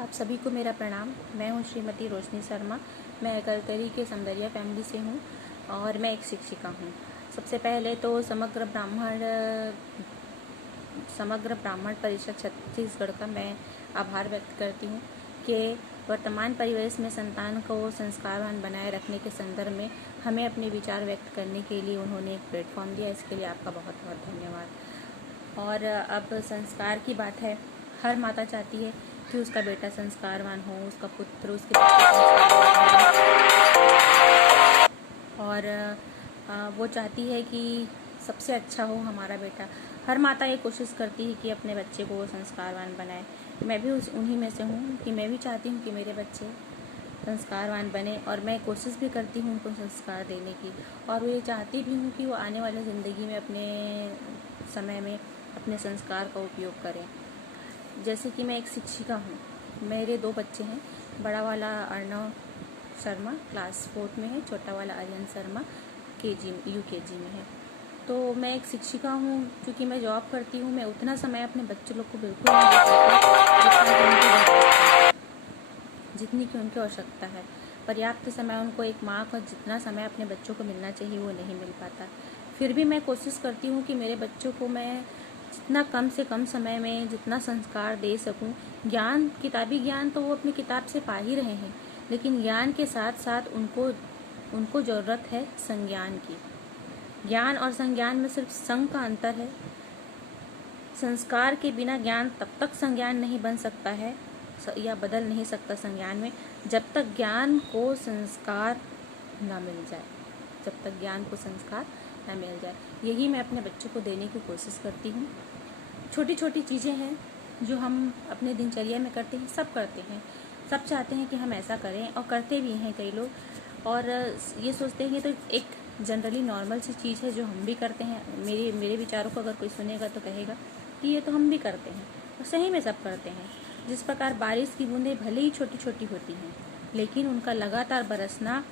आप सभी को मेरा प्रणाम। मैं हूँ श्रीमती रोशनी शर्मा। मैं करकरी के सौंदर्या फैमिली से हूँ और मैं एक शिक्षिका हूँ। सबसे पहले तो समग्र ब्राह्मण परिषद छत्तीसगढ़ का मैं आभार व्यक्त करती हूँ कि वर्तमान परिवेश में संतान को संस्कारवान बनाए रखने के संदर्भ में हमें अपने विचार व्यक्त करने के लिए उन्होंने एक प्लेटफॉर्म दिया। इसके लिए आपका बहुत बहुत धन्यवाद। और अब संस्कार की बात है। हर माता चाहती है कि उसका बेटा संस्कारवान हो, उसका पुत्र उसके बच्चे संस्कारवान हो, और वो चाहती है कि सबसे अच्छा हो हमारा बेटा। हर माता ये कोशिश करती है कि अपने बच्चे को वो संस्कारवान बनाए। मैं भी उन्हीं में से हूँ कि मैं भी चाहती हूँ कि मेरे बच्चे संस्कारवान बने, और मैं कोशिश भी करती हूँ उनको संस्कार देने की। और वो ये चाहती भी हूँ कि वो आने वाले ज़िंदगी में अपने समय में अपने संस्कार का उपयोग करें। जैसे कि मैं एक शिक्षिका हूँ, मेरे 2 बच्चे हैं। बड़ा वाला अर्णव शर्मा क्लास 4 में है, छोटा वाला आर्यन शर्मा यूकेजी में है। तो मैं एक शिक्षिका हूँ, क्योंकि मैं जॉब करती हूँ। मैं उतना समय अपने बच्चे लोग को बिल्कुल नहीं दे पाती जितनी की उनकी आवश्यकता है। पर्याप्त समय उनको एक माँ का जितना समय अपने बच्चों को मिलना चाहिए वो नहीं मिल पाता। फिर भी मैं कोशिश करती हूँ कि मेरे बच्चों को मैं जितना कम से कम समय में जितना संस्कार दे सकूं। ज्ञान, किताबी ज्ञान तो वो अपनी किताब से पा ही रहे हैं, लेकिन ज्ञान के साथ साथ उनको ज़रूरत है संज्ञान की। ज्ञान और संज्ञान में सिर्फ संग का अंतर है। संस्कार के बिना ज्ञान तब तक संज्ञान नहीं बन सकता है या बदल नहीं सकता संज्ञान में, जब तक ज्ञान को संस्कार ना मिल जाए। जब तक ज्ञान को संस्कार ना मिल जाए, यही मैं अपने बच्चों को देने की कोशिश करती हूँ। छोटी छोटी चीज़ें हैं जो हम अपने दिनचर्या में करते हैं, सब करते हैं। सब चाहते हैं कि हम ऐसा करें, और करते भी हैं कई लोग। और ये सोचते हैं कि तो एक जनरली नॉर्मल सी चीज़ है जो हम भी करते हैं। मेरे विचारों को अगर कोई सुनेगा तो कहेगा कि ये तो हम भी करते हैं, और सही में सब करते हैं। जिस प्रकार बारिश की बूंदें भले ही छोटी छोटी होती हैं, लेकिन उनका लगातार बरसना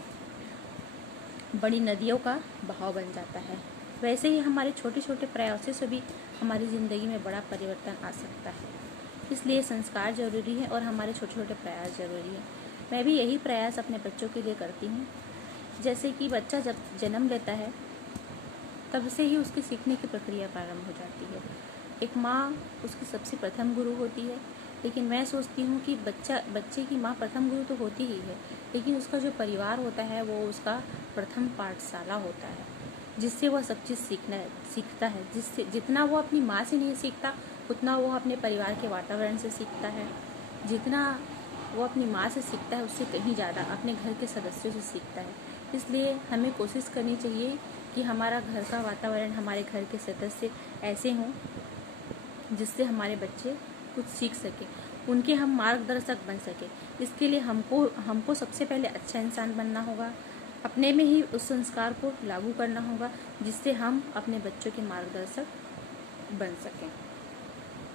बड़ी नदियों का बहाव बन जाता है, वैसे ही हमारे छोटे छोटे प्रयासों से भी हमारी ज़िंदगी में बड़ा परिवर्तन आ सकता है। इसलिए संस्कार जरूरी है और हमारे छोटे छोटे प्रयास जरूरी है। मैं भी यही प्रयास अपने बच्चों के लिए करती हूँ। जैसे कि बच्चा जब जन्म लेता है तब से ही उसकी सीखने की प्रक्रिया प्रारंभ हो जाती है। एक माँ उसकी सबसे प्रथम गुरु होती है, लेकिन मैं सोचती हूँ कि बच्चे की माँ प्रथम गुरु तो होती ही है, लेकिन उसका जो परिवार होता है वो उसका प्रथम पाठशाला होता है, जिससे वह सब चीज़ सीखता है। जिससे जितना वो अपनी माँ से नहीं सीखता, उतना वो अपने परिवार के वातावरण से सीखता है। जितना वो अपनी माँ से सीखता है, उससे कहीं ज़्यादा अपने घर के सदस्यों से सीखता है। इसलिए हमें कोशिश करनी चाहिए कि हमारा घर का वातावरण, हमारे घर के सदस्य ऐसे हों जिससे हमारे बच्चे कुछ सीख सके, उनके हम मार्गदर्शक बन सके। इसके लिए हमको सबसे पहले अच्छा इंसान बनना होगा, अपने में ही उस संस्कार को लागू करना होगा, जिससे हम अपने बच्चों के मार्गदर्शक बन सकें।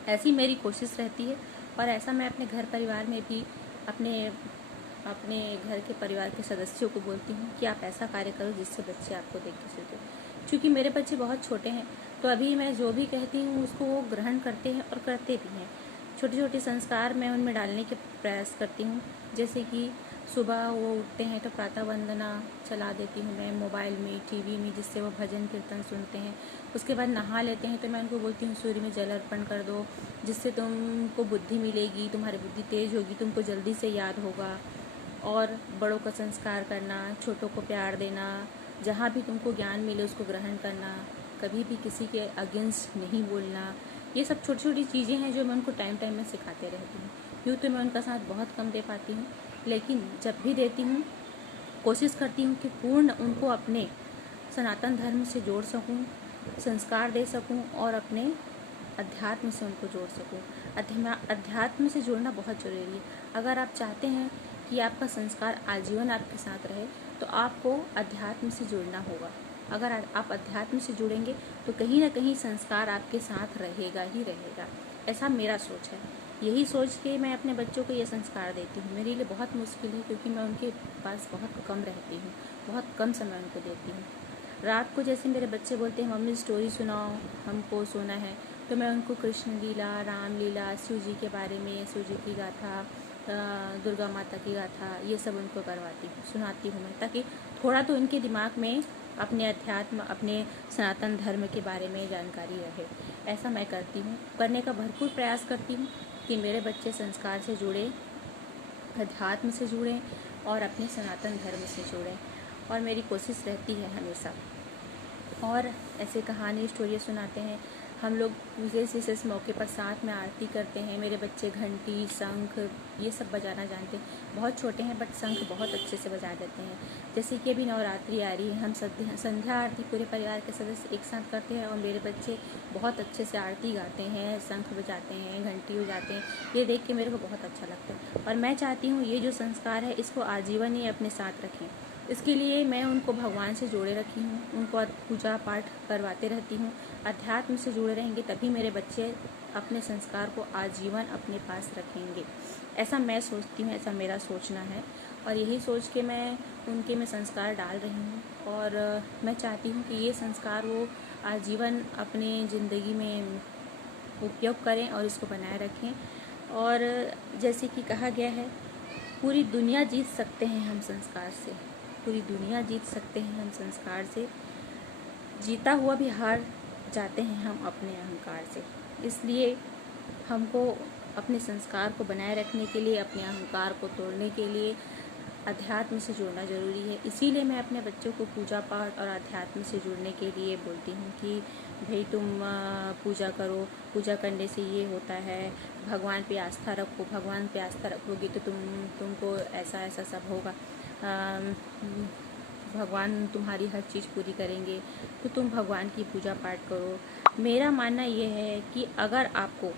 ऐसी मेरी कोशिश रहती है, और ऐसा मैं अपने घर परिवार में भी अपने घर के परिवार के सदस्यों को बोलती हूँ कि आप ऐसा कार्य करो जिससे बच्चे आपको देख के सीखें। क्योंकि मेरे बच्चे बहुत छोटे हैं, तो अभी मैं जो भी कहती हूँ उसको वो ग्रहण करते हैं और करते भी हैं। छोटे छोटे संस्कार मैं उनमें डालने के प्रयास करती हूँ। जैसे कि सुबह वो उठते हैं तो प्रातः वंदना चला देती हूँ मैं मोबाइल में, टीवी में, जिससे वो भजन कीर्तन सुनते हैं। उसके बाद नहा लेते हैं तो मैं उनको बोलती हूँ सूर्य में जल अर्पण कर दो, जिससे तुमको बुद्धि मिलेगी, तुम्हारी बुद्धि तेज होगी, तुमको जल्दी से याद होगा। और बड़ों का संस्कार करना, छोटों को प्यार देना, जहाँ भी तुमको ज्ञान मिले उसको ग्रहण करना, कभी भी किसी के अगेंस्ट नहीं बोलना। ये सब छोटी छोटी चीज़ें हैं जो मैं उनको टाइम टाइम में सिखाते रहती हूँ। यूँ तो मैं उनका साथ बहुत कम दे पाती हूँ, लेकिन जब भी देती हूँ कोशिश करती हूँ कि पूर्ण उनको अपने सनातन धर्म से जोड़ सकूँ, संस्कार दे सकूँ, और अपने अध्यात्म से उनको जोड़ सकूँ। अध्यात्म से जोड़ना बहुत ज़रूरी है। अगर आप चाहते हैं कि आपका संस्कार आजीवन आपके साथ रहे, तो आपको अध्यात्म से जुड़ना होगा। अगर आप अध्यात्म से जुड़ेंगे तो कहीं ना कहीं संस्कार आपके साथ रहेगा ही रहेगा। ऐसा मेरा सोच है। यही सोच के मैं अपने बच्चों को ये संस्कार देती हूँ। मेरे लिए बहुत मुश्किल है, क्योंकि मैं उनके पास बहुत कम रहती हूँ, बहुत कम समय उनको देती हूँ। रात को जैसे मेरे बच्चे बोलते हैं मम्मी स्टोरी सुनाओ, हमको सोना है, तो मैं उनको कृष्ण लीला, राम लीला, शिव जी के बारे में, शिव जी की गाथा, दुर्गा माता की गाथा, ये सब उनको करवाती हूँ, सुनाती हूँ मैं, ताकि थोड़ा तो इनके दिमाग में अपने अध्यात्म, अपने सनातन धर्म के बारे में जानकारी रहे। ऐसा मैं करती हूँ, करने का भरपूर प्रयास करती हूँ कि मेरे बच्चे संस्कार से जुड़े, अध्यात्म से जुड़ें और अपने सनातन धर्म से जुड़ें, और मेरी कोशिश रहती है हमेशा। और ऐसे कहानी स्टोरी सुनाते हैं हम लोग, विशेष मौके पर साथ में आरती करते हैं। मेरे बच्चे घंटी, शंख ये सब बजाना जानते हैं, बहुत छोटे हैं बट शंख बहुत अच्छे से बजा देते हैं। जैसे कि अभी नवरात्रि आ रही है, हम संध्या आरती पूरे परिवार के सदस्य एक साथ करते हैं, और मेरे बच्चे बहुत अच्छे से आरती गाते हैं, शंख बजाते हैं, घंटी बजाते हैं। ये देख के मेरे को बहुत अच्छा लगता है, और मैं चाहती हूँ ये जो संस्कार है इसको आजीवन ही अपने साथ रखें। इसके लिए मैं उनको भगवान से जोड़े रखी हूँ, उनको पूजा पाठ करवाते रहती हूँ। अध्यात्म से जुड़े रहेंगे तभी मेरे बच्चे अपने संस्कार को आजीवन अपने पास रखेंगे, ऐसा मैं सोचती हूँ, ऐसा मेरा सोचना है। और यही सोच के मैं उनके में संस्कार डाल रही हूँ, और मैं चाहती हूँ कि ये संस्कार वो आजीवन अपनी ज़िंदगी में उपयोग करें और इसको बनाए रखें। और जैसे कि कहा गया है, पूरी दुनिया जीत सकते हैं हम संस्कार से, पूरी दुनिया जीत सकते हैं हम संस्कार से, जीता हुआ भी हार जाते हैं हम अपने अहंकार से। इसलिए हमको अपने संस्कार को बनाए रखने के लिए, अपने अहंकार को तोड़ने के लिए अध्यात्म से जुड़ना ज़रूरी है। इसीलिए मैं अपने बच्चों को पूजा पाठ और अध्यात्म से जुड़ने के लिए बोलती हूँ कि भाई तुम पूजा करो, पूजा करने से ये होता है, भगवान पे आस्था रखो, भगवान पे आस्था रखोगी तो तुमको ऐसा ऐसा सब होगा, भगवान तुम्हारी हर चीज़ पूरी करेंगे, तो तुम भगवान की पूजा पाठ करो। मेरा मानना ये है कि अगर आपको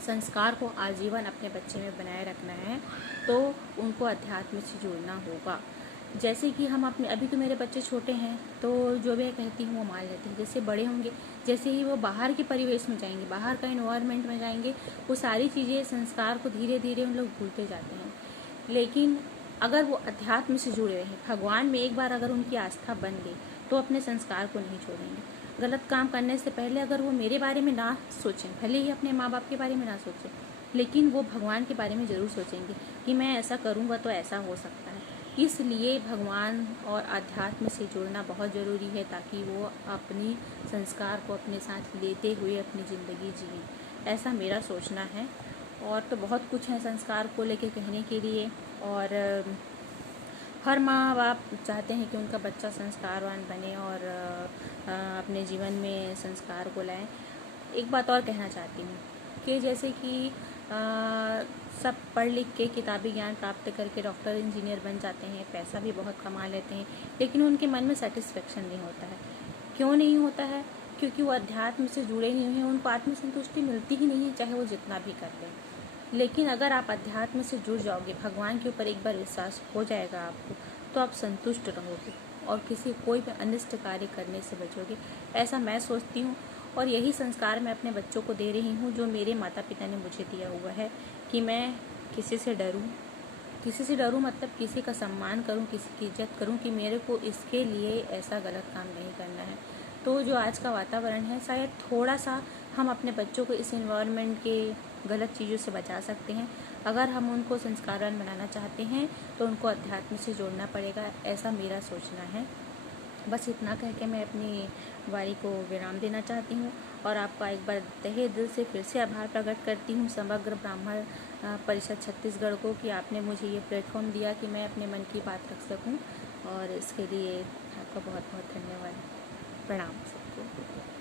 संस्कार को आजीवन अपने बच्चे में बनाए रखना है तो उनको अध्यात्म से जोड़ना होगा। जैसे कि हम अपने, अभी तो मेरे बच्चे छोटे हैं तो जो मैं कहती हूँ वो मान लेते हैं, जैसे बड़े होंगे, जैसे ही वो बाहर के परिवेश में जाएंगे, बाहर का इन्वायरमेंट में जाएंगे, वो सारी चीज़ें, संस्कार को धीरे धीरे उन लोग भूलते जाते हैं। लेकिन अगर वो अध्यात्म से जुड़े रहें, भगवान में एक बार अगर उनकी आस्था बन गई तो अपने संस्कार को नहीं छोड़ेंगे। गलत काम करने से पहले अगर वो मेरे बारे में ना सोचें, भले ही अपने माँ बाप के बारे में ना सोचें, लेकिन वो भगवान के बारे में ज़रूर सोचेंगे कि मैं ऐसा करूँगा तो ऐसा हो सकता है। इसलिए भगवान और अध्यात्म से जुड़ना बहुत ज़रूरी है, ताकि वो अपनी संस्कार को अपने साथ लेते हुए अपनी ज़िंदगी जिएं, ऐसा मेरा सोचना है। और तो बहुत कुछ है संस्कार को लेके कहने के लिए, और हर माँ बाप चाहते हैं कि उनका बच्चा संस्कारवान बने और अपने जीवन में संस्कार को लाएं। एक बात और कहना चाहती हूँ कि जैसे कि सब पढ़ लिख के किताबी ज्ञान प्राप्त करके डॉक्टर इंजीनियर बन जाते हैं, पैसा भी बहुत कमा लेते हैं, लेकिन उनके मन में सेटिस्फेक्शन नहीं होता है। क्यों नहीं होता है? क्योंकि वो अध्यात्म से जुड़े नहीं हैं, उनको आत्मसंतुष्टि मिलती ही नहीं है, चाहे वो जितना भी कर लें। लेकिन अगर आप अध्यात्म से जुड़ जाओगे, भगवान के ऊपर एक बार विश्वास हो जाएगा आपको, तो आप संतुष्ट रहोगे और कोई भी अनिष्ट कार्य करने से बचोगे, ऐसा मैं सोचती हूँ। और यही संस्कार मैं अपने बच्चों को दे रही हूँ, जो मेरे माता पिता ने मुझे दिया हुआ है, कि मैं किसी से डरूँ मतलब किसी का सम्मान करूँ, किसी की इज्जत करूँ, कि मेरे को इसके लिए ऐसा गलत काम नहीं करना है। तो जो आज का वातावरण है, शायद थोड़ा सा हम अपने बच्चों को इस इन्वायरमेंट के गलत चीज़ों से बचा सकते हैं। अगर हम उनको संस्कारवान बनाना चाहते हैं तो उनको अध्यात्म से जोड़ना पड़ेगा, ऐसा मेरा सोचना है। बस इतना कह के मैं अपनी वाणी को विराम देना चाहती हूँ, और आपका एक बार तहे दिल से फिर से आभार प्रकट करती हूँ समग्र ब्राह्मण परिषद छत्तीसगढ़ को, कि आपने मुझे ये प्लेटफॉर्म दिया कि मैं अपने मन की बात रख सकूँ, और इसके लिए आपका बहुत बहुत धन्यवाद। प्रणाम सबको।